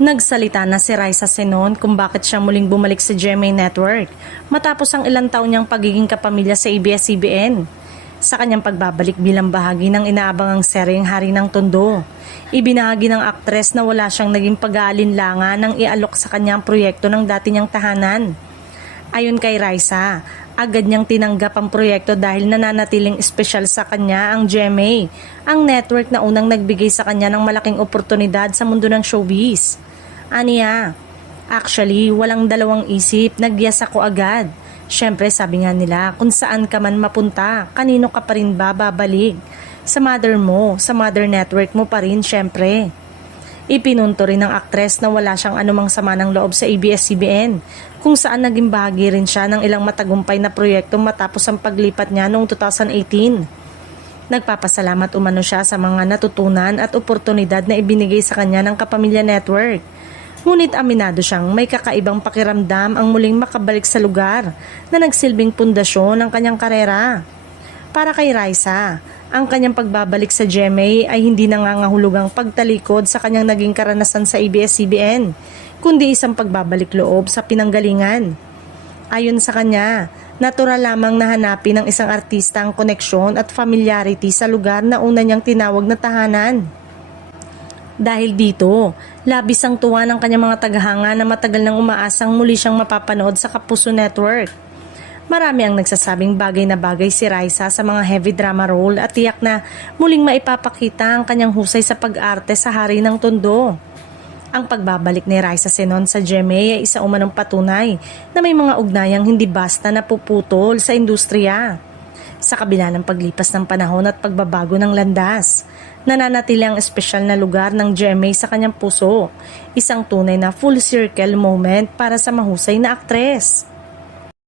Nagsalita na si Raisa Senon kung bakit siya muling bumalik sa GMA Network matapos ang ilang taon niyang pagiging kapamilya sa ABS-CBN. Sa kanyang pagbabalik bilang bahagi ng inaabangang seryeng Hari ng Tondo, ibinahagi ng aktres na wala siyang naging pag-aalinlangan nang ialok sa kanyang proyekto ng dati niyang tahanan. Ayon kay Raisa, agad niyang tinanggap ang proyekto dahil nananatiling espesyal sa kanya ang GMA, ang network na unang nagbigay sa kanya ng malaking oportunidad sa mundo ng showbiz. Aniya, actually, walang dalawang isip, nagyas ako agad. Syempre, sabi nga nila, kung saan ka man mapunta, kanino ka pa rin ba babalik? Sa mother mo, sa mother network mo pa rin, syempre. Ipinunto rin ng aktres na wala siyang anumang sama ng loob sa ABS-CBN, kung saan naging bahagi rin siya ng ilang matagumpay na proyekto matapos ang paglipat niya noong 2018. Nagpapasalamat umano siya sa mga natutunan at oportunidad na ibinigay sa kanya ng Kapamilya Network. Ngunit aminado siyang may kakaibang pakiramdam ang muling makabalik sa lugar na nagsilbing pundasyon ng kanyang karera. Para kay Raisa, ang kanyang pagbabalik sa GMA ay hindi nangangahulugang pagtalikod sa kanyang naging karanasan sa ABS-CBN, kundi isang pagbabalik loob sa pinanggalingan. Ayon sa kanya, natural lamang nahanapin ng isang artista ang koneksyon at familiarity sa lugar na una niyang tinawag na tahanan. Dahil dito, labis ang tuwa ng kanyang mga tagahanga na matagal nang umaasang muli siyang mapapanood sa Kapuso Network. Marami ang nagsasabing bagay na bagay si Raisa sa mga heavy drama role at tiyak na muling maipapakita ang kanyang husay sa pag-arte sa Hari ng Tondo. Ang pagbabalik ni Raisa Senon sa GMA ay isa umanong patunay na may mga ugnayang hindi basta napuputol sa industriya. Sa kabila ng paglipas ng panahon at pagbabago ng landas, nananatili ang espesyal na lugar ng GMA sa kanyang puso, isang tunay na full circle moment para sa mahusay na aktres.